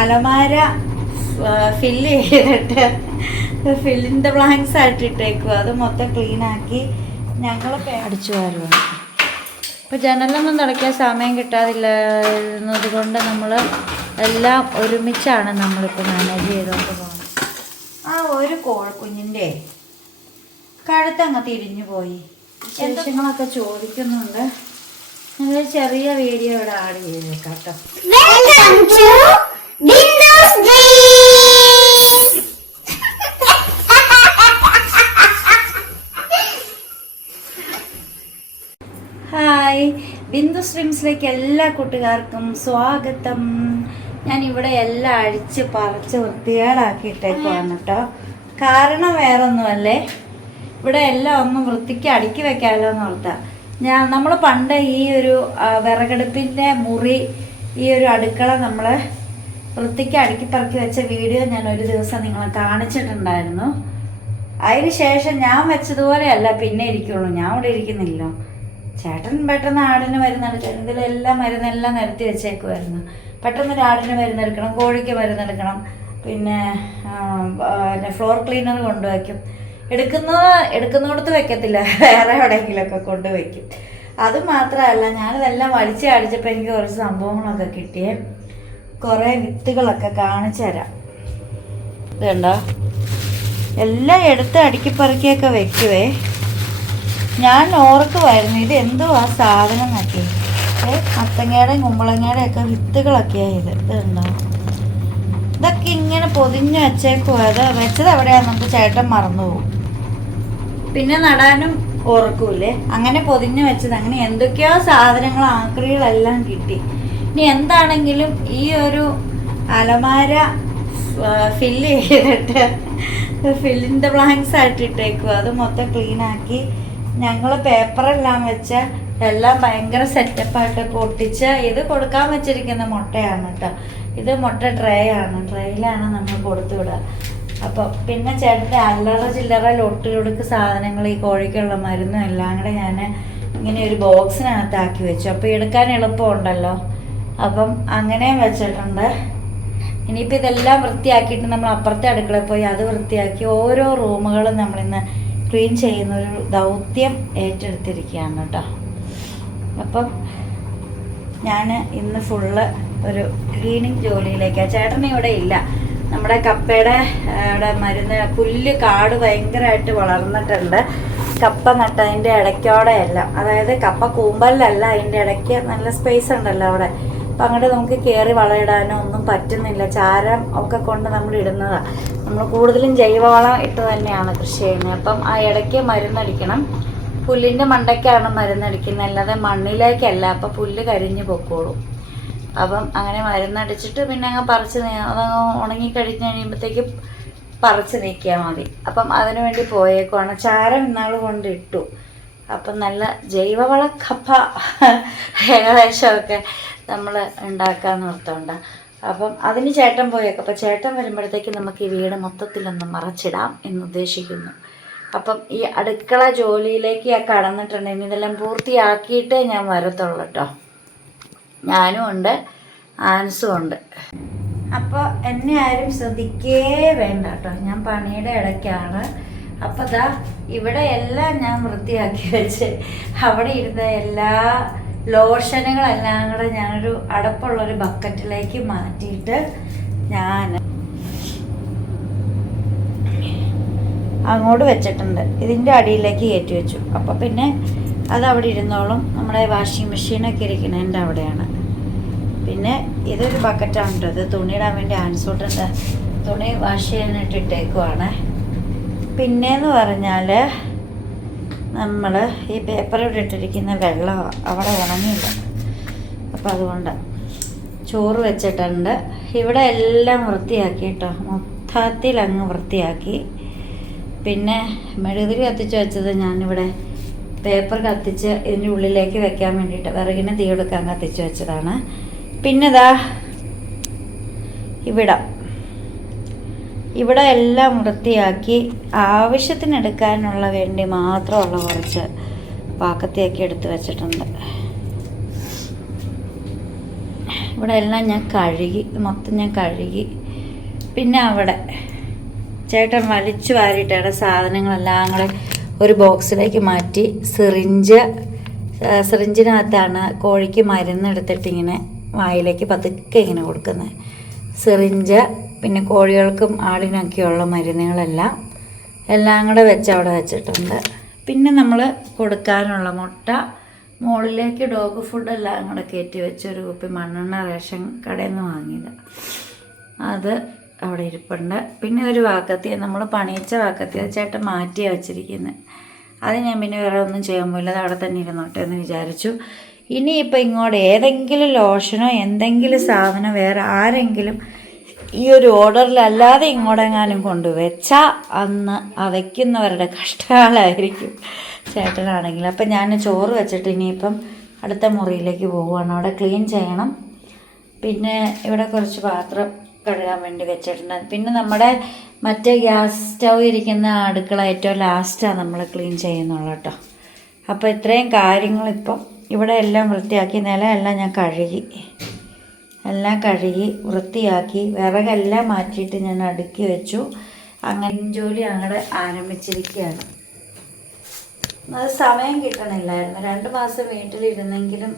അലമാര ഫില്ല് ചെയ്തിട്ട് ഫില്ലിൻ്റെ ബ്ലാങ്ക്സ് ആയിട്ട് ഇട്ടേക്കുക. അത് മൊത്തം ക്ലീനാക്കി ഞങ്ങൾ അടിച്ചു വരുവാണ്. ഇപ്പോൾ ജനലൊന്നും തുടയ്ക്കാൻ സമയം കിട്ടാതില്ലായിരുന്നത് കൊണ്ട് നമ്മൾ എല്ലാം ഒരുമിച്ചാണ് നമ്മളിപ്പോൾ മാനേജ് ചെയ്തുകൊണ്ട് പോകുന്നത്. ആ ഒരു കോഴക്കുഞ്ഞിൻ്റെ കഴുത്തങ്ങ് തിരിഞ്ഞു പോയി. വിശേഷങ്ങളൊക്കെ ചോദിക്കുന്നുണ്ട്. ഞങ്ങൾ ചെറിയ വീഡിയോ ഇവിടെ ആഡ് ചെയ്തേക്കാം കേട്ടോ. ഹായ്, ബിന്ദു സ്ട്രീംസിലേക്ക് എല്ലാ കൂട്ടുകാർക്കും സ്വാഗതം. ഞാൻ ഇവിടെ എല്ലാം അഴിച്ച് പറിച്ച് വൃത്തികേടാക്കിയിട്ടേക്കുവാണ് കേട്ടോ. കാരണം വേറൊന്നുമല്ലേ, ഇവിടെ എല്ലാം ഒന്ന് വൃത്തിക്ക് അടുക്കി വെക്കാമല്ലോ എന്ന് ഓർത്താ. നമ്മൾ പണ്ട് ഈ ഒരു വിറകടുപ്പിൻ്റെ മുറി, ഈ ഒരു അടുക്കള നമ്മൾ വൃത്തിക്ക് അടുക്കി പറക്കി വെച്ച വീഡിയോ ഞാൻ ഒരു ദിവസം നിങ്ങളെ കാണിച്ചിട്ടുണ്ടായിരുന്നു. അതിന് ശേഷം ഞാൻ വെച്ചതുപോലെയല്ല പിന്നെ ഇരിക്കുള്ളൂ, ഞാൻ ഇവിടെ ഇരിക്കുന്നില്ലോ. ചേട്ടൻ പെട്ടെന്ന് ആടിന് മരുന്നെടുക്കണം, ഇതിലെല്ലാം മരുന്നെല്ലാം നിരത്തി വെച്ചേക്കുമായിരുന്നു. പെട്ടെന്ന് ഒരു ആടിന് മരുന്നെടുക്കണം, കോഴിക്ക് മരുന്നെടുക്കണം, പിന്നെ ഫ്ലോർ ക്ലീനർ കൊണ്ടുവയ്ക്കും. എടുക്കുന്നിടത്ത് വെക്കത്തില്ല, വേറെ എവിടെയെങ്കിലുമൊക്കെ കൊണ്ടുവയ്ക്കും. അതുമാത്രമല്ല, ഞാനിതെല്ലാം വലിച്ച് അടിച്ചപ്പോൾ എനിക്ക് കുറച്ച് സംഭവങ്ങളൊക്കെ കിട്ടിയേ. കുറേ വിത്തുകളൊക്കെ കാണിച്ചു തരാം. ഇതുണ്ടോ, എല്ലാം എടുത്ത് അടുക്കിപ്പറക്കിയൊക്കെ വെക്കുവേ. ഞാൻ ഓർക്കുമായിരുന്നു ഇത് എന്തുവാ സാധനം എന്നൊക്കെ. മത്തങ്ങയുടെയും കുമ്പളങ്ങയുടെയും ഒക്കെ വിത്തുകളൊക്കെയാണ് ഇതുണ്ടോ. ഇതൊക്കെ ഇങ്ങനെ പൊതിഞ്ഞ് വെച്ചേക്കുവാ. അത് വെച്ചത് എവിടെയാന്ന് നമുക്ക് ചേട്ടൻ മറന്നു പോകും, പിന്നെ നടാനും ഓർക്കൂലേ. അങ്ങനെ പൊതിഞ്ഞ് വെച്ചത്, അങ്ങനെ എന്തൊക്കെയോ സാധനങ്ങൾ ആക്രികളെല്ലാം കിട്ടി. ഇനി എന്താണെങ്കിലും ഈ ഒരു അലമാര ഫില്ല് ചെയ്തിട്ട് ഫില്ലിൻ്റെ ബ്ലാങ്ക്സ് ആയിട്ട് ഇട്ടേക്കുക. അത് മൊത്തം ക്ലീനാക്കി ഞങ്ങൾ പേപ്പറെല്ലാം വെച്ച് എല്ലാം ഭയങ്കര സെറ്റപ്പായിട്ടൊക്കെ ഒട്ടിച്ച്. ഇത് കൊടുക്കാൻ വെച്ചിരിക്കുന്ന മുട്ടയാണ് കേട്ടോ. ഇത് മുട്ട ട്രേ ആണ്, ട്രേയിലാണ് നമ്മൾ കൊടുത്തു വിടുക. അപ്പം പിന്നെ ചേട്ടൻ്റെ അല്ലറ ചില്ലറ ലൊട്ടിലൊടുക്ക് സാധനങ്ങൾ, ഈ കോഴിക്കുള്ള മരുന്നും എല്ലാം കൂടെ ഞാൻ ഇങ്ങനെ ഒരു ബോക്സിനകത്താക്കി വെച്ചു. അപ്പോൾ എടുക്കാൻ എളുപ്പമുണ്ടല്ലോ. അപ്പം അങ്ങനെയും വെച്ചിട്ടുണ്ട്. ഇനിയിപ്പോൾ ഇതെല്ലാം വൃത്തിയാക്കിയിട്ട് നമ്മൾ അപ്പുറത്തെ അടുക്കളയിൽ പോയി അത് വൃത്തിയാക്കി ഓരോ റൂമുകളും നമ്മളിന്ന് ക്ലീൻ ചെയ്യുന്നൊരു ദൗത്യം ഏറ്റെടുത്തിരിക്കുകയാണ് കേട്ടോ. അപ്പം ഞാൻ ഇന്ന് ഫുള്ള് ഒരു ക്ലീനിങ് ജോലിയിലേക്കാണ്. ചേട്ടൻ ഇവിടെ ഇല്ല. നമ്മുടെ കപ്പയുടെ ഇവിടെ മരുന്ന് പുല്ല് കാട് ഭയങ്കരമായിട്ട് വളർന്നിട്ടുണ്ട്. കപ്പ നട്ടതിൻ്റെ ഇടയ്ക്കോടെ എല്ലാം, അതായത് കപ്പ കൂമ്പലിലല്ല, അതിൻ്റെ ഇടയ്ക്ക് നല്ല സ്പേസ് ഉണ്ടല്ലോ അവിടെ. അപ്പം അങ്ങോട്ട് നമുക്ക് കയറി വളമിടാനോ ഒന്നും പറ്റുന്നില്ല. ചാരം ഒക്കെ കൊണ്ട് നമ്മൾ ഇടുന്നതാണ്. നമ്മൾ കൂടുതലും ജൈവവളം ഇട്ട് തന്നെയാണ് കൃഷി ചെയ്യുന്നത്. അപ്പം ആ ഇടയ്ക്ക് മരുന്നടിക്കണം. പുല്ലിൻ്റെ മണ്ടയ്ക്കാണ് മരുന്നടിക്കുന്നത്, അല്ലാതെ മണ്ണിലേക്കല്ല. അപ്പം പുല്ല് കരിഞ്ഞു പൊക്കോളും. അപ്പം അങ്ങനെ മരുന്നടിച്ചിട്ട് പിന്നെ അങ്ങ് പറിച്ച് അതങ്ങ് ഉണങ്ങിക്കഴിഞ്ഞ് കഴിയുമ്പോഴത്തേക്ക് പറിച്ച് നീക്കിയാൽ മതി. അപ്പം അതിനു വേണ്ടി പോയേക്കുവാണ്. ചാരം ഇന്നാൾ കൊണ്ട് ഇട്ടു. അപ്പം നല്ല ജൈവവള കപ്പ ഏകദേശമൊക്കെ നമ്മൾ ഉണ്ടാക്കാമെന്ന് ഓർത്തുകൊണ്ട്. അപ്പം അതിന് ചേട്ടൻ പോയേക്കും. അപ്പം ചേട്ടൻ വരുമ്പോഴത്തേക്ക് നമുക്ക് ഈ വീട് മൊത്തത്തിലൊന്ന് മറച്ചിടാം എന്ന് ഉദ്ദേശിക്കുന്നു. അപ്പം ഈ അടുക്കള ജോലിയിലേക്ക് കടന്നിട്ടുണ്ടെങ്കിൽ ഇതെല്ലാം പൂർത്തിയാക്കിയിട്ടേ ഞാൻ വരത്തുള്ളൂ കേട്ടോ. ഞാനും ഉണ്ട്, ആൻസും ഉണ്ട്. അപ്പോൾ എന്നെ ആരും ശ്രദ്ധിക്കേ വേണ്ട കേട്ടോ, ഞാൻ പണിയുടെ ഇടയ്ക്കാണ്. അപ്പോൾ ദാ ഇവിടെ എല്ലാം ഞാൻ വൃത്തിയാക്കി വെച്ച് അവിടെ ഇരുന്ന എല്ലാ ലോഷനുകളെല്ലാം കൂടെ ഞാനൊരു അടപ്പുള്ളൊരു ബക്കറ്റിലേക്ക് മാറ്റിയിട്ട് ഞാൻ അങ്ങോട്ട് വെച്ചിട്ടുണ്ട്. ഇതിൻ്റെ അടിയിലേക്ക് കയറ്റി വെച്ചു. അപ്പോൾ പിന്നെ അതവിടെ ഇരുന്നോളും. നമ്മുടെ വാഷിംഗ് മെഷീനൊക്കെ ഇരിക്കുന്നതിൻ്റെ അവിടെയാണ്. പിന്നെ ഇതൊരു ബക്കറ്റാണ് കേട്ടോ. ഇത് തുണിയിടാൻ വേണ്ടി ആൻസൂട്ടിൻ്റെ തുണി വാഷ് ചെയ്യാനായിട്ട് ഇട്ടേക്കുവാണ്. പിന്നെയെന്ന് പറഞ്ഞാൽ നമ്മൾ ഈ പേപ്പറിൽ ഇട്ടിരിക്കുന്ന വെള്ളം അവിടെ ഉണങ്ങിയില്ല. അപ്പോൾ അതുകൊണ്ട് ചോറ് വെച്ചിട്ടുണ്ട്. ഇവിടെ എല്ലാം വൃത്തിയാക്കി കേട്ടോ, മൊത്തത്തിൽ അങ്ങ് വൃത്തിയാക്കി. പിന്നെ മെഴുകുതിരി കത്തിച്ച് വെച്ചത് ഞാനിവിടെ പേപ്പർ കത്തിച്ച് ഇതിൻ്റെ ഉള്ളിലേക്ക് വെക്കാൻ വേണ്ടിയിട്ട് വിറകിന് തീ കൊടുക്കാൻ കത്തിച്ച് വെച്ചതാണ്. പിന്നെ ഇതാ ഇവിടെ എല്ലാം വൃത്തിയാക്കി ആവശ്യത്തിനെടുക്കാനുള്ള വേണ്ടി മാത്രമുള്ള കുറച്ച് പാക്കത്തിയൊക്കെ എടുത്ത് വെച്ചിട്ടുണ്ട്. ഇവിടെ എല്ലാം ഞാൻ കഴുകി, മൊത്തം ഞാൻ കഴുകി. പിന്നെ അവിടെ ചേട്ടൻ വലിച്ചു വാരിയിട്ടാണ് സാധനങ്ങളെല്ലാം കൂടെ ഒരു ബോക്സിലേക്ക് മാറ്റി. സിറിഞ്ചിനകത്താണ് കോഴിക്ക് മരുന്നെടുത്തിട്ട് ഇങ്ങനെ വായിലേക്ക് പതുക്കെ ഇങ്ങനെ കൊടുക്കുന്നത്. സിറിഞ്ച്, പിന്നെ കോഴികൾക്കും ആടിനൊക്കെയുള്ള മരുന്നുകളെല്ലാം കൂടെ വെച്ച് അവിടെ വെച്ചിട്ടുണ്ട്. പിന്നെ നമ്മൾ കൊടുക്കാനുള്ള മുട്ട, മുകളിലേക്ക് ഡോഗ് ഫുഡെല്ലാം കൂടെ കയറ്റി വെച്ച് ഒരു കുപ്പി മണ്ണെണ്ണ റേഷൻ കടയിൽ നിന്ന് വാങ്ങിയത്, അത് അവിടെ ഇരിപ്പുണ്ട്. പിന്നെ ഒരു വാക്കത്തി, നമ്മൾ പണിയിച്ച വാക്കത്തി, അത് ചേട്ടൻ മാറ്റിയാണ് വെച്ചിരിക്കുന്നത്. അത് ഞാൻ പിന്നെ വേറെ ഒന്നും ചെയ്യാൻ പോയില്ല, അത് അവിടെ തന്നെ ഇരുന്നോട്ടെ എന്ന് വിചാരിച്ചു. ഇനിയിപ്പോൾ ഇങ്ങോട്ട് ഏതെങ്കിലും ലോഷനോ എന്തെങ്കിലും സാധനം വേറെ ആരെങ്കിലും ഈ ഒരു ഓർഡറിലല്ലാതെ ഇങ്ങോട്ടെങ്ങാനും കൊണ്ടുവച്ചാൽ അന്ന് വയ്ക്കുന്നവരുടെ കഷ്ടകാലമായിരിക്കും ചേട്ടനാണെങ്കിൽ. അപ്പം ഞാൻ ചോറ് വെച്ചിട്ട് ഇനിയിപ്പം അടുത്ത മുറിയിലേക്ക് പോവുകയാണ്. അവിടെ ക്ലീൻ ചെയ്യണം. പിന്നെ ഇവിടെ കുറച്ച് പാത്രം കഴുകാൻ വേണ്ടി വെച്ചിട്ടുണ്ട്. പിന്നെ നമ്മുടെ മറ്റേ ഗ്യാസ് സ്റ്റൗ ഇരിക്കുന്ന അടുക്കള ഏറ്റവും ലാസ്റ്റാണ് നമ്മൾ ക്ലീൻ ചെയ്യുന്നുള്ളൂ കേട്ടോ. അപ്പോൾ ഇത്രയും കാര്യങ്ങളിപ്പം ഇവിടെ എല്ലാം വൃത്തിയാക്കി. നിലമെല്ലാം ഞാൻ കഴുകി വൃത്തിയാക്കി. വിറകെല്ലാം മാറ്റിയിട്ട് ഞാൻ അടുക്കി വെച്ചു. അങ്ങനെ ജോലി അങ്ങോട്ട് ആരംഭിച്ചിരിക്കുകയാണ്. അത് സമയം കിട്ടണില്ലായിരുന്നു. 2 മാസം വീട്ടിലിരുന്നെങ്കിലും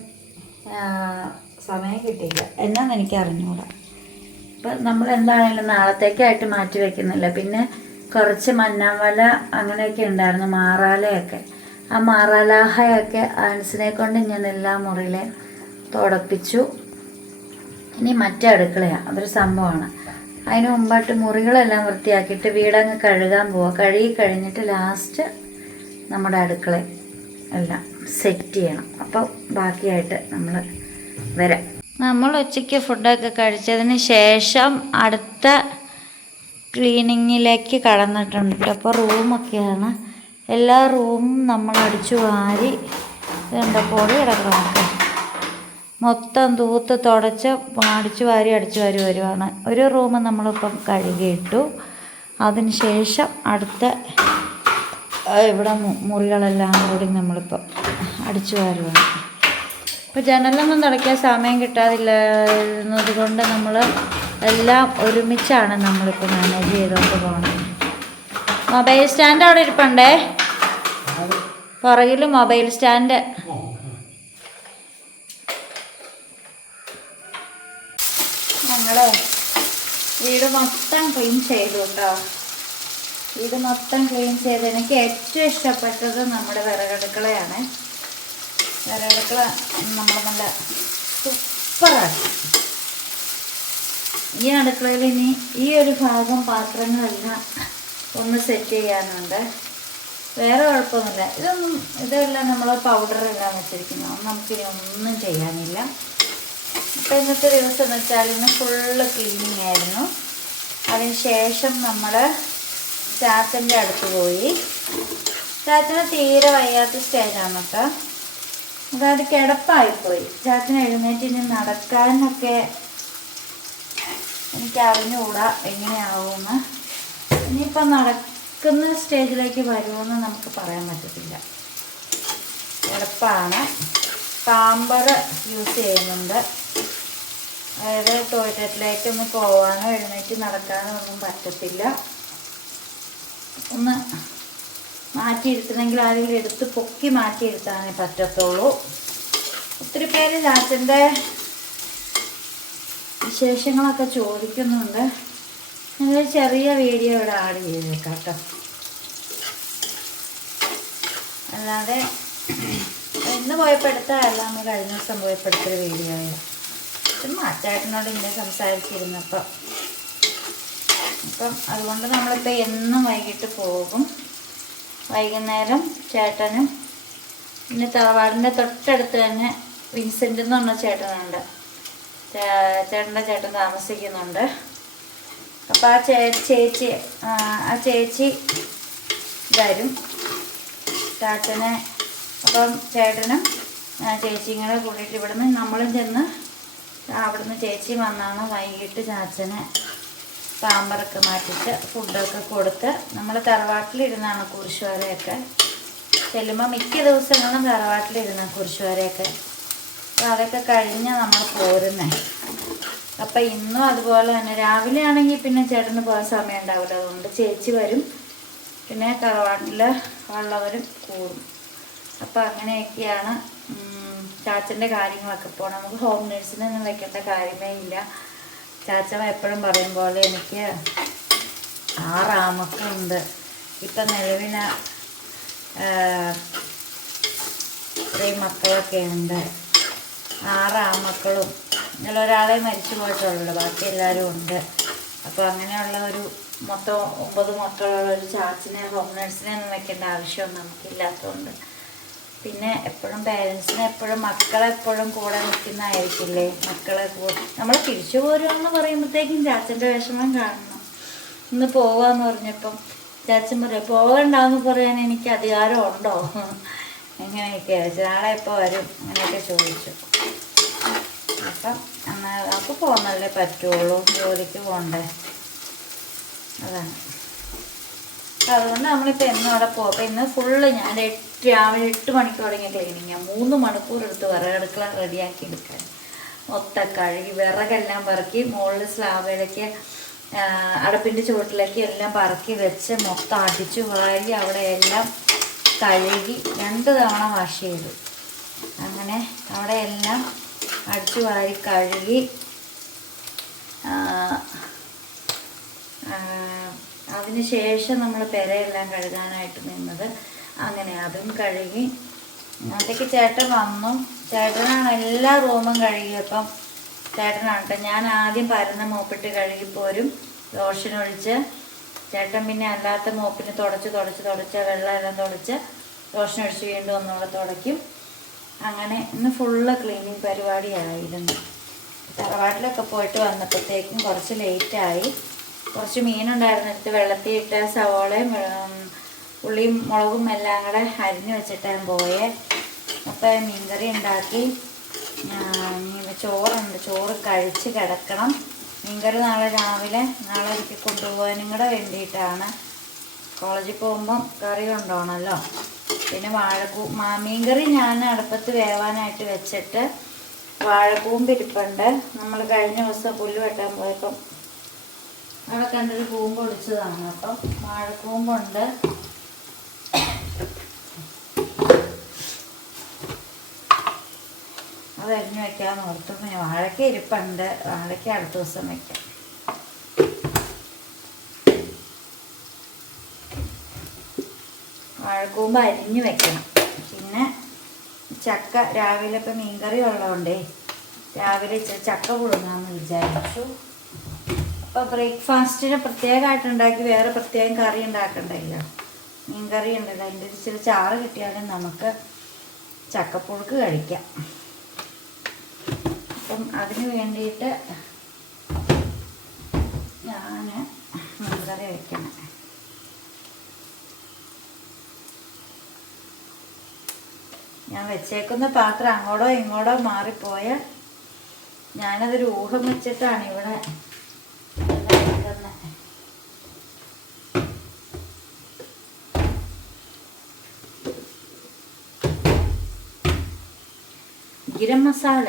സമയം കിട്ടിയില്ല. എന്നാന്ന് എനിക്ക് അറിഞ്ഞുകൂടാ. അപ്പം നമ്മൾ എന്താണെങ്കിലും നാളത്തേക്കായിട്ട് മാറ്റി വയ്ക്കുന്നില്ല. പിന്നെ കുറച്ച് മഞ്ഞാവല അങ്ങനെയൊക്കെ ഉണ്ടായിരുന്നു, മാറാലയൊക്കെ. ആ മാറാലാഹയൊക്കെ ആൻസിനെ കൊണ്ട് ഞാൻ എല്ലാ മുറിയിലെ തുടപ്പിച്ചു. ഇനി മറ്റേ അടുക്കളയാണ്, അതൊരു സംഭവമാണ്. അതിന് മുമ്പായിട്ട് മുറികളെല്ലാം വൃത്തിയാക്കിയിട്ട് വീടങ്ങ് കഴുകാൻ പോവുക. കഴുകി കഴിഞ്ഞിട്ട് ലാസ്റ്റ് നമ്മുടെ അടുക്കള എല്ലാം സെറ്റ് ചെയ്യണം. അപ്പോൾ ബാക്കിയായിട്ട് നമ്മൾ വരാം. നമ്മൾ ഉച്ചയ്ക്ക് ഫുഡൊക്കെ കഴിച്ചതിന് ശേഷം അടുത്ത ക്ലീനിങ്ങിലേക്ക് കടന്നിട്ടുണ്ട്. അപ്പോൾ റൂമൊക്കെയാണ്, എല്ലാ റൂമും നമ്മൾ അടിച്ചു വാരി എന്താ പൊടി കിടക്കണമൊക്കെ മൊത്തം തൂത്ത് തുടച്ച് അടിച്ചു വാരി വരുവാണ്. ഒരു റൂം നമ്മളിപ്പം കഴുകിയിട്ടു. അതിന് ശേഷം അടുത്ത ഇവിടെ മുറികളെല്ലാം കൂടി നമ്മളിപ്പം അടിച്ചു വാരുവാണ്. ഇപ്പോൾ ജനലൊന്നും തുടയ്ക്കാൻ സമയം കിട്ടാതില്ലായിരുന്നത് കൊണ്ട് നമ്മൾ എല്ലാം ഒരുമിച്ചാണ് നമ്മളിപ്പോൾ മാനേജ് ചെയ്തുകൊണ്ട് പോകുന്നത്. മൊബൈൽ സ്റ്റാൻഡ് അവിടെ ഇരിപ്പുണ്ടേ, പുറകിൽ മൊബൈൽ സ്റ്റാൻഡ്. ഞങ്ങൾ വീട് മൊത്തം ക്ലീൻ ചെയ്തു കേട്ടോ. വീട് മൊത്തം ക്ലീൻ ചെയ്ത് എനിക്ക് ഏറ്റവും ഇഷ്ടപ്പെട്ടത് നമ്മുടെ വിറകടുക്കളയാണ്. വിറകടുക്കള നമ്മൾ നല്ല സൂപ്പറാണ്. ഈ അടുക്കളയിൽ ഇനി ഈ ഒരു ഭാഗം പാത്രങ്ങളെല്ലാം ഒന്ന് സെറ്റ് ചെയ്യാനുണ്ട്. വേറെ കുഴപ്പമൊന്നുമില്ല. ഇതെല്ലാം നമ്മൾ പൗഡറെല്ലാം വെച്ചിരിക്കുന്നു. നമുക്കിനി ഒന്നും ചെയ്യാനില്ല. അപ്പോൾ ഇന്നത്തെ ദിവസം എന്ന് വെച്ചാൽ ഇന്ന് ഫുള്ള് ക്ലീനിങ് ആയിരുന്നു. അതിന് ശേഷം നമ്മൾ ചാച്ചൻ്റെ അടുത്ത് പോയി. ചാച്ചന് തീരെ വയ്യാത്ത സ്റ്റേജാണ് കേട്ടോ. അതായത് കിടപ്പായിപ്പോയി. ചാച്ചന് എഴുന്നേറ്റ് ഇനി നടക്കാനൊക്കെ എനിക്ക് അറിഞ്ഞുകൂടാ എങ്ങനെയാവുമെന്ന്. ഇനിയിപ്പം നടക്കുന്ന സ്റ്റേജിലേക്ക് വരുമെന്ന് നമുക്ക് പറയാൻ പറ്റത്തില്ല. കിടപ്പാണ്. പാമ്പർ യൂസ് ചെയ്യുന്നുണ്ട്. അതായത് ടോയ്ലറ്റിലേക്ക് ഒന്ന് പോകാനോ എഴുന്നേറ്റ് നടക്കാനോ ഒന്നും പറ്റത്തില്ല. ഒന്ന് മാറ്റിയിരുത്തണമെങ്കിൽ ആരെങ്കിലും എടുത്ത് പൊക്കി മാറ്റിയിരുത്താനേ പറ്റത്തുള്ളൂ. ഒത്തിരി പേര് ചാച്ചൻ്റെ വിശേഷങ്ങളൊക്കെ ചോദിക്കുന്നുണ്ട്. ഞങ്ങൾ ചെറിയ വീഡിയോ ഇവിടെ ആഡ് ചെയ്തേക്കാം കേട്ടോ. അല്ലാതെ ഇന്ന് പോയപ്പോൾ എടുത്തതല്ല, നമ്മൾ കഴിഞ്ഞ ദിവസം പോയപ്പോൾ എടുത്തൊരു വീഡിയോയാണ്. ചേട്ടനോട് ഇങ്ങനെ സംസാരിച്ചിരുന്നപ്പോൾ അപ്പം അതുകൊണ്ട് നമ്മളിപ്പോൾ എന്നും വൈകിട്ട് പോകും. വൈകുന്നേരം ചേട്ടനും പിന്നെ തറവാടിൻ്റെ തൊട്ടടുത്ത് തന്നെ വിൻസെൻ്റ് എന്ന് പറഞ്ഞ ചേട്ടനുണ്ട്. ചേട്ടൻ്റെ ചേട്ടൻ താമസിക്കുന്നുണ്ട്. അപ്പോൾ ആ ചേച്ചി വരും ചാച്ചനെ. അപ്പം ചേട്ടനും ചേച്ചിയും കൂടെ കൂട്ടിയിട്ട് ഇവിടുന്ന് നമ്മളും ചെന്ന് അവിടുന്ന് ചേച്ചി വന്നാണ് വൈകിട്ട് ചാച്ചനെ പാമ്പറൊക്കെ മാറ്റിച്ച് ഫുഡൊക്കെ കൊടുത്ത് നമ്മൾ തറവാട്ടിലിരുന്നാണ് കുരിശുവരയൊക്കെ ചെല്ലുമ്പോൾ മിക്ക ദിവസങ്ങളും തറവാട്ടിലിരുന്ന കുരിശുവരയൊക്കെ. അപ്പോൾ അതൊക്കെ കഴിഞ്ഞ് നമ്മൾ പോരുന്നേ. അപ്പം ഇന്നും അതുപോലെ തന്നെ രാവിലെ ആണെങ്കിൽ പിന്നെ ചേട്ടന് പോകാൻ സമയം ഉണ്ടാവില്ല. അതുകൊണ്ട് ചേച്ചി വരും, പിന്നെ തറവാട്ടിൽ ഉള്ളവരും കൂടും. അപ്പം അങ്ങനെയൊക്കെയാണ് ചാച്ചൻ്റെ കാര്യങ്ങളൊക്കെ പോകണം. നമുക്ക് ഹോം നേഴ്സിനൊന്നും വെക്കേണ്ട കാര്യമേ ഇല്ല. ചാച്ചൻ എപ്പോഴും പറയും പോലെ എനിക്ക് 6 ആമക്കളുണ്ട്. ഇപ്പം നിലവിൽ 3 മക്കളൊക്കെ ഉണ്ട്. 6 ആമക്കളും ഇതിലൊരാളെ മരിച്ചു പോയിട്ടുള്ളൂ, ബാക്കി എല്ലാവരും ഉണ്ട്. അപ്പോൾ അങ്ങനെയുള്ള ഒരു മൊത്തം 9 മക്കളുള്ള ഒരു ചാച്ചനെ ഹോം നേഴ്സിനെ ഒന്നും വെക്കേണ്ട ആവശ്യമൊന്നും നമുക്കില്ലാത്തതുകൊണ്ട് പിന്നെ എപ്പോഴും പേരൻസിനെ എപ്പോഴും മക്കളെപ്പോഴും കൂടെ നിൽക്കുന്നതായിരിക്കില്ലേ. മക്കളെ നമ്മൾ തിരിച്ചു പോരുമെന്ന് പറയുമ്പോഴത്തേക്കും ചാച്ചൻ്റെ വിഷമം കാണണം. ഇന്ന് പോകാമെന്ന് പറഞ്ഞപ്പം ചാച്ചൻ പറയാം പോകണ്ടെന്ന് പറയാൻ എനിക്ക് അധികാരം ഉണ്ടോ, എങ്ങനെയൊക്കെ നാളെ എപ്പോൾ വരും അങ്ങനെയൊക്കെ ചോദിച്ചു. അപ്പം അപ്പോൾ പോകുന്നല്ലേ പറ്റുള്ളൂ, ജോലിക്ക് പോകണ്ടേ, അതാണ്. അതുകൊണ്ട് നമ്മളിപ്പോൾ എന്നും അവിടെ പോകും. അപ്പോൾ ഇന്ന് ഫുള്ള് ഞാൻ രാവിലെ 8 മണിക്ക് തുടങ്ങിയ ക്ലീനിങ്, 3 മണിക്കൂർ എടുത്ത് വിറകടുക്കള റെഡിയാക്കി എടുക്കാൻ. മൊത്തം കഴുകി വിറകെല്ലാം പറക്കി മുകളിൽ സ്ലാബിലേക്ക് അടുപ്പിൻ്റെ ചുവട്ടിലേക്ക് എല്ലാം പറക്കി വെച്ച് മൊത്തം അടിച്ചു വാരി അവിടെ എല്ലാം കഴുകി 2 തവണ വാഷ് ചെയ്തു. അങ്ങനെ അവിടെ എല്ലാം അടിച്ചു വാരി കഴുകി അതിന് ശേഷം നമ്മൾ പെരയെല്ലാം കഴുകാനായിട്ട് നിന്നത്. അങ്ങനെ അതും കഴുകി അതൊക്കെ ചേട്ടൻ വന്നു. ചേട്ടനാണ് എല്ലാ റൂമും കഴുകിയപ്പം ചേട്ടനാണ് ഞാൻ ആദ്യം പരന്ന മോപ്പിട്ട് കഴുകിപ്പോരും, ലോഷനൊഴിച്ച്. ചേട്ടൻ പിന്നെ അല്ലാത്ത മോപ്പിന് തുടച്ച് വെള്ളമെല്ലാം തുടച്ച് ലോഷനൊഴിച്ച് വീണ്ടും ഒന്നുകൂടെ തുടയ്ക്കും. അങ്ങനെ ഇന്ന് ഫുള്ള് ക്ലീനിങ് പരിപാടിയായിരുന്നു. തറവാട്ടിലൊക്കെ പോയിട്ട് വന്നപ്പോഴത്തേക്കും കുറച്ച് ലേറ്റായി. കുറച്ച് മീനുണ്ടായിരുന്നെടുത്ത് വെള്ളത്തിയിട്ട് സവോളയും ഉള്ളിയും മുളകും എല്ലാം കൂടെ അരിഞ്ഞ് വെച്ചിട്ടാണ് പോയേ. അപ്പോൾ മീൻകറി ഉണ്ടാക്കി. ചോറുണ്ട്, ചോറ് കഴിച്ച് കിടക്കണം. മീൻകറി നാളെ ഒരിക്കൽ കൊണ്ടുപോകാനും കൂടെ വേണ്ടിയിട്ടാണ്. കോളേജിൽ പോകുമ്പം കറി കൊണ്ടുപോകണമല്ലോ. പിന്നെ മീൻകറി ഞാൻ അടുപ്പത്ത് വേവാനായിട്ട് വെച്ചിട്ട് വാഴക്കൂമ്പ് ഇരിപ്പുണ്ട്. നമ്മൾ കഴിഞ്ഞ ദിവസം പുല്ല് വെട്ടാൻ പോയപ്പം അവിടെ കണ്ടൊരു കൂമ്പ് ഒടിച്ചതാണ്. അപ്പം വാഴക്കൂമ്പുണ്ട്. അത് അരിഞ്ഞ് വെക്കാമെന്ന് ഓർത്തു. പിന്നെ വാഴയ്ക്ക ഇരിപ്പുണ്ട്, വാഴയ്ക്ക അടുത്ത ദിവസം വെക്കാം. വാഴക്കൂമ്പ് അരിഞ്ഞ് വെക്കണം. പിന്നെ ചക്ക രാവിലെ ഇപ്പം മീൻകറി ഉള്ളതുകൊണ്ടേ രാവിലെ ചക്ക പുഴുങ്ങാമെന്ന് വിചാരിച്ചു. അപ്പോൾ ബ്രേക്ക്ഫാസ്റ്റിന് പ്രത്യേകമായിട്ട് ഉണ്ടാക്കി വേറെ പ്രത്യേകം കറി ഉണ്ടാക്കണ്ടല്ലോ. മീൻകറി ഉണ്ടല്ലോ, അതിൻ്റെ ഇച്ചിരി ചാറ് കിട്ടിയാലും നമുക്ക് ചക്കപ്പുഴുക്ക് കഴിക്കാം. അപ്പം അതിന് വേണ്ടിയിട്ട് ഞാൻ മീൻകറി വയ്ക്കണം. ഞാൻ വെച്ചേക്കുന്ന പാത്രം അങ്ങോട്ടോ ഇങ്ങോട്ടോ മാറിപ്പോയാൽ ഞാനതൊരു ഊഹം വെച്ചിട്ടാണ് ഇവിടെ ഗരം മസാല.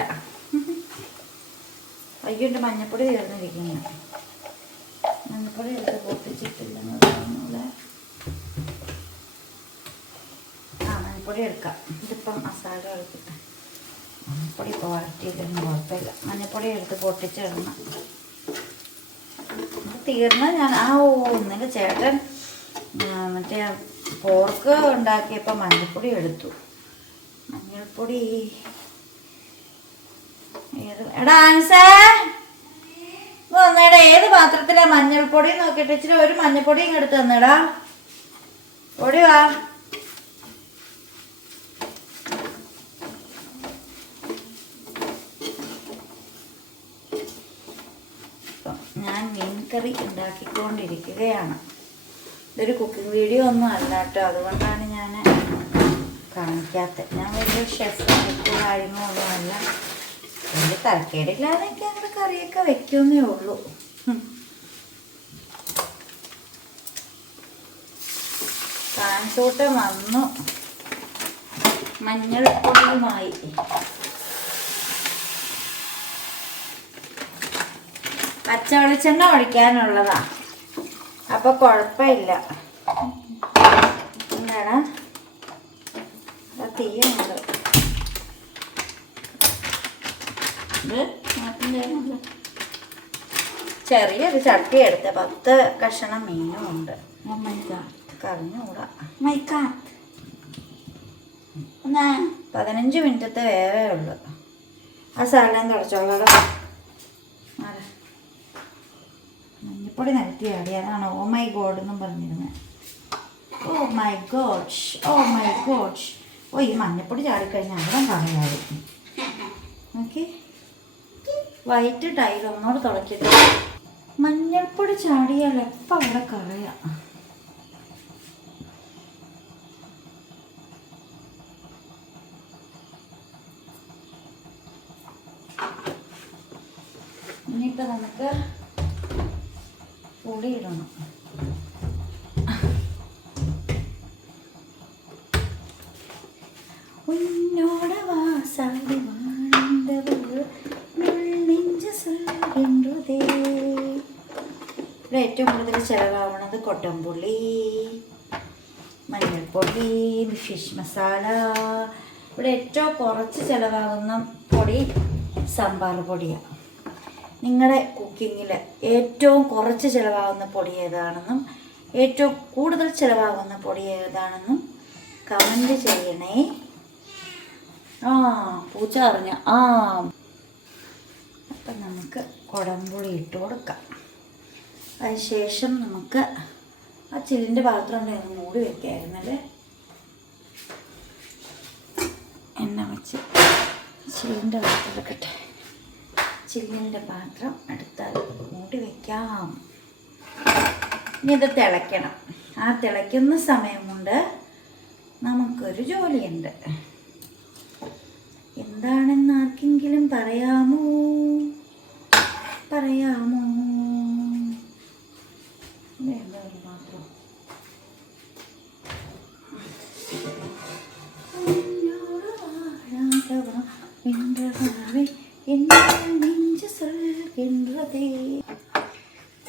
അയ്യോൻ്റെ മഞ്ഞപ്പൊടി തീർന്നിരിക്കുന്നു. മഞ്ഞപ്പൊടി എടുത്ത് പൊട്ടിച്ചിട്ടില്ലെന്ന് തോന്നുന്നില്ല. മഞ്ഞപ്പൊടി എടുക്കാം. ഇതിപ്പം മസാല എടുത്തിട്ട് മഞ്ഞപ്പൊടി ഇപ്പോൾ വഴറ്റിയില്ലെന്നും കുഴപ്പമില്ല. മഞ്ഞപ്പൊടി എടുത്ത് പൊട്ടിച്ചിടണം. തീർന്ന ഞാൻ ഇന്നലെ ചേട്ടൻ മറ്റേ പോർക്ക് ഉണ്ടാക്കിയപ്പോൾ മഞ്ഞൾപ്പൊടി എടുത്തു. മഞ്ഞൾപ്പൊടി എടാ ആൻസേ വന്നേടാ, ഏത് പാത്രത്തിലാ മഞ്ഞൾപ്പൊടി നോക്കിയിട്ട് ഇച്ചിരി ഒരു മഞ്ഞൾപ്പൊടിയും എടുത്ത് തന്നേടാ. ഓടി വാ. ഞാൻ മീൻകറി ഉണ്ടാക്കിക്കൊണ്ടിരിക്കുകയാണ്. ഇതൊരു കുക്കിംഗ് വീഡിയോ ഒന്നും അല്ല കേട്ടോ, അതുകൊണ്ടാണ് ഞാൻ കാണിക്കാത്തത്. ഞാൻ വലിയ ഷെഫ് കാര്യങ്ങളൊന്നും അല്ല. വലിയ തരക്കേടില്ലാതെയൊക്കെ അങ്ങനെ കറിയൊക്കെ വെക്കുന്നേ ഉള്ളൂ. കാണിച്ചോട്ടം വന്നു മഞ്ഞൾപ്പൊടിയുമായി. പച്ച വെളിച്ചെണ്ണ ഒഴിക്കാനുള്ളതാ, അപ്പോൾ കുഴപ്പമില്ല. എന്താണ് തീയുണ്ട് ഇത് ചെറിയൊരു ചട്ടി എടുത്ത് 10 കഷണം മീനും ഉണ്ട്. കറിഞ്ഞൂടാ 15 മിനിറ്റത്തെ വേവേ ഉള്ളു. ആ സാധനം തുടച്ചോളാം. മഞ്ഞപ്പൊടി നിരത്തി ആടി, അതാണ് ഓ മൈ ഗോഡ് എന്നും പറഞ്ഞിരുന്നത്. Oh my god, oh my god. Oh ഈ മഞ്ഞപ്പൊടി ചാടിക്കഴിഞ്ഞാൽ അവിടെ പറയാതെ. ഓക്കെ, വൈറ്റ് ടൈൽ ഒന്നോട് തുടക്കിയിട്ട് മഞ്ഞൾപ്പൊടി ചാടിയാൽ എപ്പം അവിടെ കളയാം. ഇനിയിപ്പോൾ നമുക്ക് പുളി ഇടണം. ഉന്നോട് വാസാടി വാഴണ്ടവൾ നെഞ്ച് സൽകിன்றதே. ഇവിടെ ഏറ്റവും കൂടുതൽ ചിലവാകുന്നത് കൊട്ടമ്പുള്ളി, മഞ്ഞൾപ്പൊടി, ഫിഷ് മസാല. ഇവിടെ ഏറ്റവും കുറച്ച് ചിലവാകുന്ന പൊടി സാമ്പാർ പൊടിയാണ്. നിങ്ങളുടെ കുക്കിങ്ങിൽ ഏറ്റവും കുറച്ച് ചിലവാകുന്ന പൊടി ഏതാണെന്നും ഏറ്റവും കൂടുതൽ ചിലവാകുന്ന പൊടി ഏതാണെന്നും കമൻറ്റ് ചെയ്യണേ. പൂച്ച അറിഞ്ഞ അപ്പം നമുക്ക് കുടംപുളി ഇട്ട് കൊടുക്കാം. അതിനുശേഷം നമുക്ക് ആ ചില്ലിൻ്റെ പാത്രം ഉണ്ടായിരുന്നു മൂടി വെക്കായിരുന്നല്ലേ. എണ്ണ വെച്ച് ചില്ലിൻ്റെ പാത്രം എടുക്കട്ടെ. ചില്ലിൻ്റെ പാത്രം എടുത്താൽ മൂടി വയ്ക്കാം. ഇനി ഇത് തിളയ്ക്കണം. ആ തിളയ്ക്കുന്ന സമയം കൊണ്ട് നമുക്കൊരു ജോലിയുണ്ട്. എന്താണെന്ന് ആർക്കെങ്കിലും പറയാമോ? പറയാമോ? വേണ്ട ഒരു പാത്രം.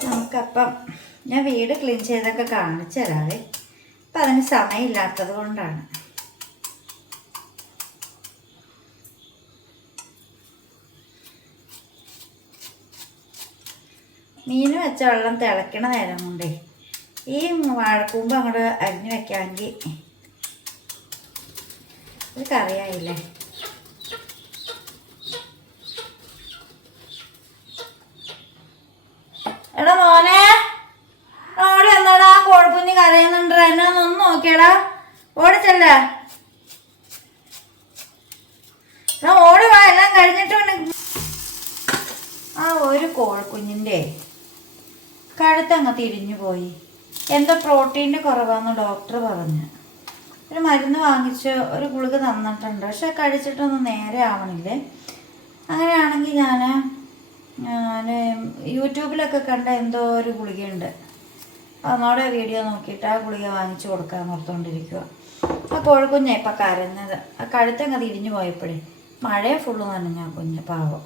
നമുക്കപ്പം ഞാൻ വീട് ക്ലീൻ ചെയ്തൊക്കെ കാണിച്ചു തരാവേ. അപ്പം അതിന് സമയമില്ലാത്തത് കൊണ്ടാണ്. മീൻ വെച്ച വെള്ളം തിളയ്ക്കണ നേരം കൊണ്ടേ ഈ വാഴക്കൂമ്പ് അങ്ങോട്ട് അരിഞ്ഞു വെക്കാമെങ്കിൽ ഇത് കറിയായില്ലേ. എടാ മോനെ, ഓടി വന്നടാ. കോഴിക്കുഞ്ഞ് കരയുന്നുണ്ട്. എന്നെ ഒന്ന് നോക്കിയടാ. ഓടിച്ചല്ലേ, ഓടി വാ. എല്ലാം കഴിഞ്ഞിട്ട് ആ ഒരു കോഴിക്കുഞ്ഞിൻ്റെ കഴുത്തങ്ങ് തിരിഞ്ഞു പോയി. എന്തോ പ്രോട്ടീൻ്റെ കുറവാന്ന് ഡോക്ടർ പറഞ്ഞു. ഒരു മരുന്ന് വാങ്ങിച്ച് ഒരു ഗുളിക തന്നിട്ടുണ്ട്. പക്ഷെ കഴിച്ചിട്ടൊന്നും നേരെ ആവണില്ലേ. അങ്ങനെയാണെങ്കിൽ ഞാൻ യൂട്യൂബിലൊക്കെ കണ്ട എന്തോ ഒരു ഗുളികയുണ്ട്. അതിനോടെ വീഡിയോ നോക്കിയിട്ട് ആ ഗുളിക വാങ്ങിച്ച് കൊടുക്കാൻ ഓർത്തുകൊണ്ടിരിക്കുക. ആ കോഴിക്കുഞ്ഞാ ഇപ്പം കരഞ്ഞത്. ആ കഴുത്തങ്ങ് തിരിഞ്ഞു പോയപ്പോഴേ മഴയെ ഫുള്ള് നനഞ്ഞ കുഞ്ഞ് പാവം.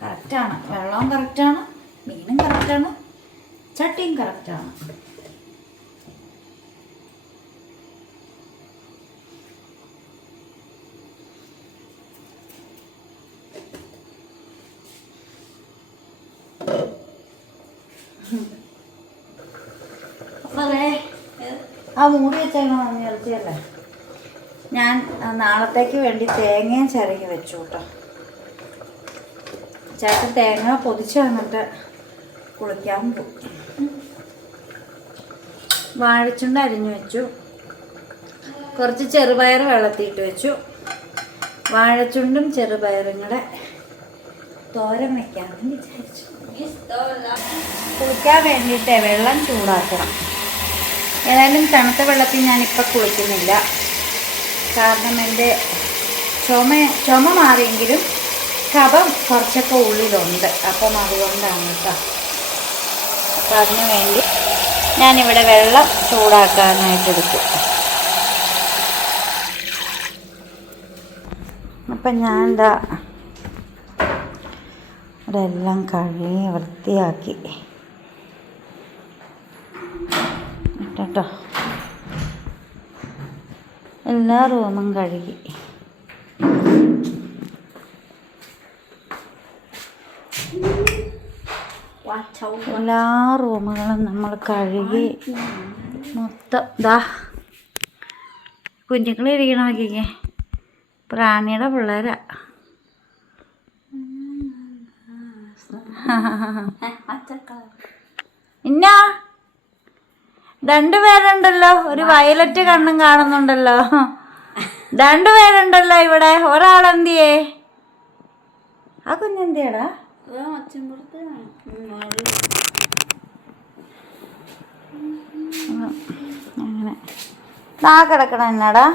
കറക്റ്റാണ്, വെള്ളവും കറക്റ്റാണ്, മീനും കറക്റ്റാണ്, ചട്ടിയും കറക്റ്റാണ്. ആ മൂടി വെച്ചാൽ ഇറച്ചിയല്ലേ. ഞാൻ നാളത്തേക്ക് വേണ്ടി തേങ്ങയും ചിരകി വെച്ചു കേട്ടോ. ചേട്ടൻ തേങ്ങ പൊതിച്ച് വന്നിട്ട് കുളിക്കാൻ പോകും. വാഴച്ചുണ്ട് അരിഞ്ഞു വെച്ചു. കുറച്ച് ചെറുപയർ വെള്ളത്തിയിട്ട് വെച്ചു. വാഴച്ചുണ്ടും ചെറുപയറും കൂടെ തോരൻ വെക്കാമെന്ന് വിചാരിച്ചു. കുളിക്കാൻ വേണ്ടിയിട്ട് വെള്ളം ചൂടാക്കണം. ഏതായാലും തണുത്ത വെള്ളത്തിൽ ഞാനിപ്പോൾ കുളിക്കുന്നില്ല. കാരണം എൻ്റെ ചുമ മാറിയെങ്കിലും കഫം കുറച്ചൊക്കെ ഉള്ളിലുണ്ട്. അപ്പം അതുകൊണ്ടാണ് കേട്ടോ. അപ്പം അതിന് വേണ്ടി ഞാനിവിടെ വെള്ളം ചൂടാക്കാനായിട്ടെടുത്തു. അപ്പം ഞാൻ എന്താ ഇവിടെ എല്ലാം കഴുകി വൃത്തിയാക്കി കേട്ടോ. എല്ലാ റൂമും കഴുകി. എല്ലാ റൂമുകളും നമ്മൾ കഴുകി മൊത്തം ഇതാ കുഞ്ഞുങ്ങളിരിക്കണ നോക്കിക്കേ, പ്രാണിയുടെ പിള്ളേരാ. ഇന്ന 2 പേരുണ്ടല്ലോ, ഒരു വയലറ്റ് കണ്ണും കാണുന്നുണ്ടല്ലോ. 2 പേരുണ്ടല്ലോ ഇവിടെ. ഒരാളെന്തിയേ? ആ കുഞ്ഞെന്തിയാടാ? അങ്ങനെ ദാ കിടക്കണം എന്നാടാ.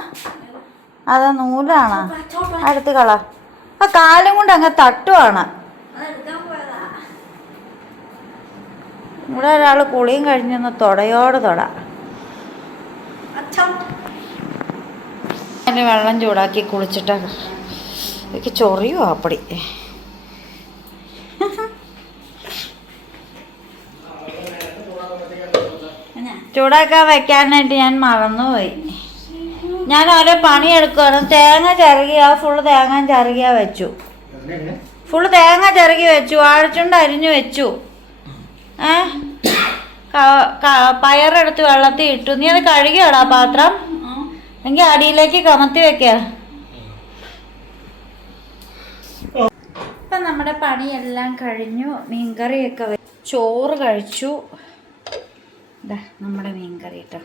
അത് നൂലാണോ? അടുത്ത് കള. ആ കാലും കൊണ്ട് അങ്ങ് തട്ടുവാണ്. ഇവിടെ ഒരാൾ കുളിയും കഴിഞ്ഞൊന്ന് തൊടയോട് തൊട. അതിന് വെള്ളം ചൂടാക്കി കുളിച്ചിട്ട് എനിക്ക് ചൊറിയോ അപ്പടി. ചൂടാക്കാൻ വെക്കാനായിട്ട് ഞാൻ മറന്നുപോയി. ഞാൻ ഓരോ പണിയെടുക്കുകയാണ്. തേങ്ങ ചിരകിയ ഫുള്ള് തേങ്ങ ചിരകിയ വെച്ചു. ഫുള്ള് തേങ്ങ ചിരകി വെച്ചു. വാഴച്ചുണ്ട് അരിഞ്ഞു വെച്ചു. പയറെടുത്ത് വെള്ളത്തിൽ ഇട്ടു. നീ അത് കഴുകിയോടാ പാത്രം? എങ്കിൽ അടിയിലേക്ക് കമത്തി വെക്ക. ഇപ്പം നമ്മുടെ പണിയെല്ലാം കഴിഞ്ഞു. മീൻകറിയൊക്കെ ചോറ് കഴിച്ചു. ഇതാ നമ്മുടെ മീൻകറി കേട്ടോ.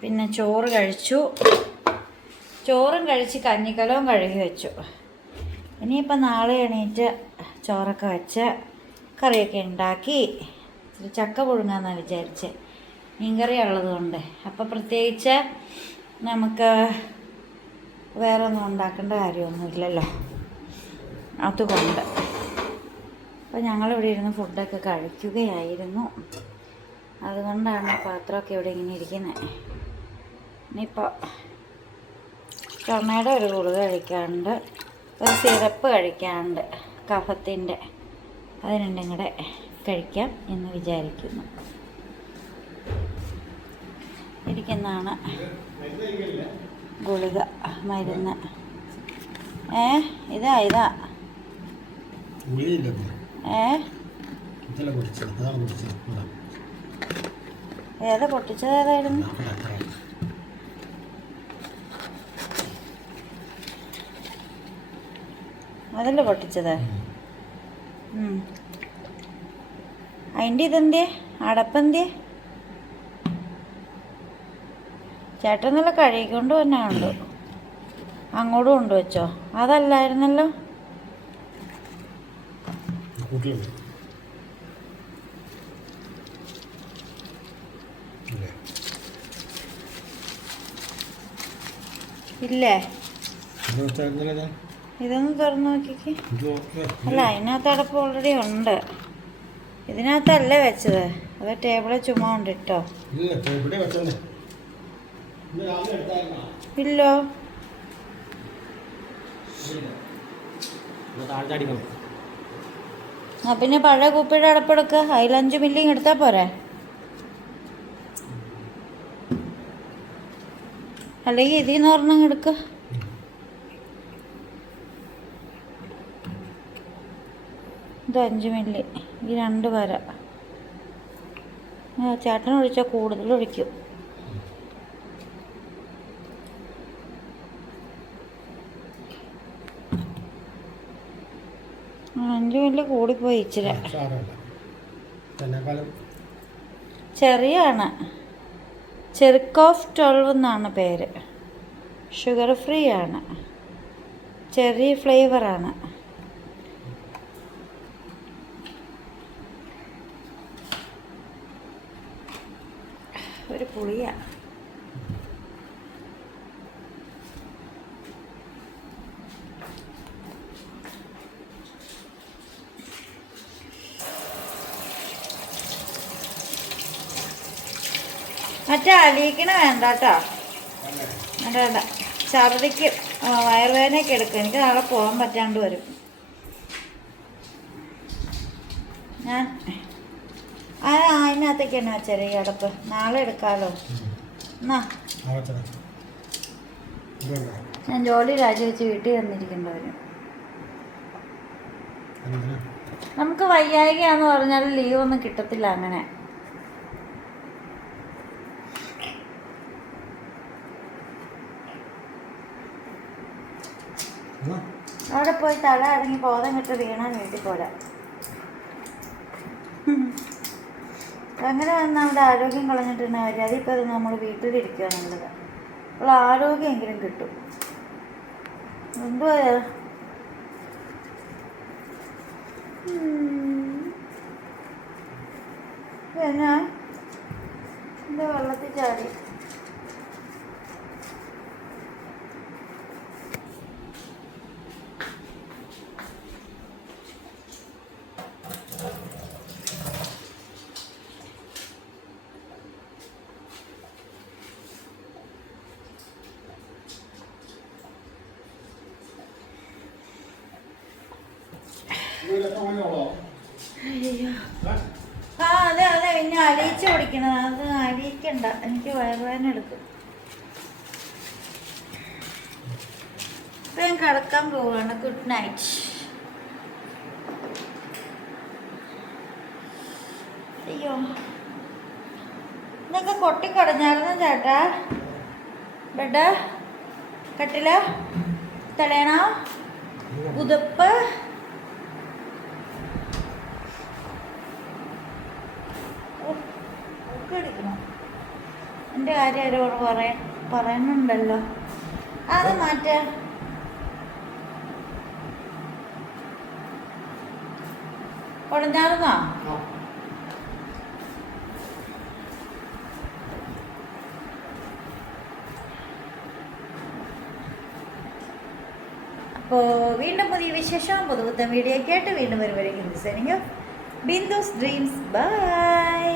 പിന്നെ ചോറ് കഴിച്ചു. ചോറും കഴിച്ച് കഞ്ഞിക്കലവും കഴുകി വെച്ചു. ഇനിയിപ്പോൾ നാളെ എണീറ്റ് ചോറൊക്കെ വെച്ച് കറിയൊക്കെ ഉണ്ടാക്കി ഇച്ചിരി ചക്ക പുഴുങ്ങാമെന്നാണ് വിചാരിച്ച്, മീൻകറി ഉള്ളതുകൊണ്ട്. അപ്പോൾ പ്രത്യേകിച്ച് നമുക്ക് വേറെ ഒന്നും ഉണ്ടാക്കേണ്ട കാര്യമൊന്നുമില്ലല്ലോ, അതുകൊണ്ട്. അപ്പോൾ ഞങ്ങളിവിടെ ഇരുന്ന് ഫുഡൊക്കെ കഴിക്കുകയായിരുന്നു. അതുകൊണ്ടാണ് പാത്രമൊക്കെ ഇവിടെ ഇങ്ങനെ ഇരിക്കുന്നത്. ഇനിയിപ്പോൾ ചുമയുടെ ഒരു ഗുളിക കഴിക്കാറുണ്ട്, ഒരു സിറപ്പ് കഴിക്കാറുണ്ട് കഫത്തിൻ്റെ. അത് രണ്ടും കൂടെ കഴിക്കാം എന്ന് വിചാരിക്കുന്നു. ഇരിക്കുന്നതാണ് ഗുളിക, മരുന്ന്. ഇതാ ഏതാ പൊട്ടിച്ചത്? ഏതായിരുന്നു? അതല്ലേ പൊട്ടിച്ചത്? അതിൻ്റെ ഇതെന്തേ? അടപ്പെന്തേ? ചേട്ടൻ നല്ല കഴുകിക്കൊണ്ട് തന്നെ ഉണ്ട്. അങ്ങോട്ടും കൊണ്ടുവച്ചോ? അതല്ലായിരുന്നല്ലോ. ഇല്ലേ? ഇതൊന്ന് തുറന്നു നോക്കിക്ക്. അല്ല, അതിനകത്ത് അടപ്പ് ഓൾറെഡി ഉണ്ട്. ഇതിനകത്തല്ലേ വെച്ചത്? അത് ടേബിളിൽ ചുമ്മാ ഉണ്ട് ഇട്ടോ. ഇല്ലോ. ആ പിന്നെ പഴയ കുപ്പിയുടെ അടപ്പെടുക്ക. അതിൽ 5 മില്ലി എടുത്താൽ പോരെ? അല്ലെങ്കിൽ ഇതിൽ നിന്ന് ഒരെണ്ണം എടുക്ക. ഇത് 5 മില്ലി, ഈ 2 വര. ചേട്ടൻ ഒഴിച്ചാൽ കൂടുതൽ ഒഴിക്കും. അഞ്ച് മില്ലി കൂടിപ്പോയി ഇച്ചിരി. ചെറിയാണ്. ചെറിക്കോഫ് 12 എന്നാണ് പേര്. ഷുഗർ ഫ്രീ ആണ്. ചെറിയ ഫ്ലേവറാണ്. ഒരു പുളിയാണ്. മറ്റേ അലിയിക്കണ വേണ്ട കേട്ടോ. വേണ്ട, ഛർദിക്ക് വയറുവേദനയൊക്കെ എടുക്കും. എനിക്ക് നാളെ പോകാൻ പറ്റാണ്ട് വരും. ഞാൻ അതിനകത്തേക്ക് തന്നെ വെച്ചേരെ ഈ അടപ്പ്. നാളെ എടുക്കാമല്ലോ. എന്നാ ഞാൻ ജോലി രാജിവെച്ച് വീട്ടിൽ വന്നിരിക്കേണ്ടവരും. നമുക്ക് വയ്യായികയാന്ന് പറഞ്ഞാൽ ലീവൊന്നും കിട്ടത്തില്ല. അങ്ങനെ അവിടെ പോയി തല അടങ്ങി ബോധം കിട്ട് വീണാൻ വീട്ടിൽ പോരാ. അങ്ങനെ വന്ന് നമ്മുടെ ആരോഗ്യം കളഞ്ഞിട്ടുണ്ടെങ്കിൽ വരും. അതിപ്പോൾ അത് നമ്മൾ വീട്ടിലിരിക്കുക നല്ലത്. അപ്പോൾ ആരോഗ്യമെങ്കിലും കിട്ടും. എന്തുവാ പിന്നെ എന്താ വെള്ളത്തിൽ ചാടി. അതെ പിന്നെ അലിയിച്ച് കുടിക്കണത്. അത് അലിയിക്കണ്ട, എനിക്ക് വയറുവേദന എടുക്കും. ഇപ്പം ഞാൻ കിടക്കാൻ പോവുകയാണ്. Good night. അയ്യോ, ഇതൊക്കെ കൊട്ടിക്കടഞ്ഞായിരുന്നു ചേട്ടാ. ബെഡ്, കട്ടില, തലേണ, പുതപ്പ്. എൻ്റെ കാര്യം അവരോട് പറയുന്നുണ്ടല്ലോ. അത് മാറ്റ ഉടഞ്ഞാർന്നോ? അപ്പോൾ വീണ്ടും പുതിയ വിശേഷം പുതുപുത്തൻ വീഡിയോ ഒക്കെ ആയിട്ട് വീണ്ടും വരുമ്പോഴേക്കും ബിന്ദുസ് ഡ്രീംസ്. ബൈ.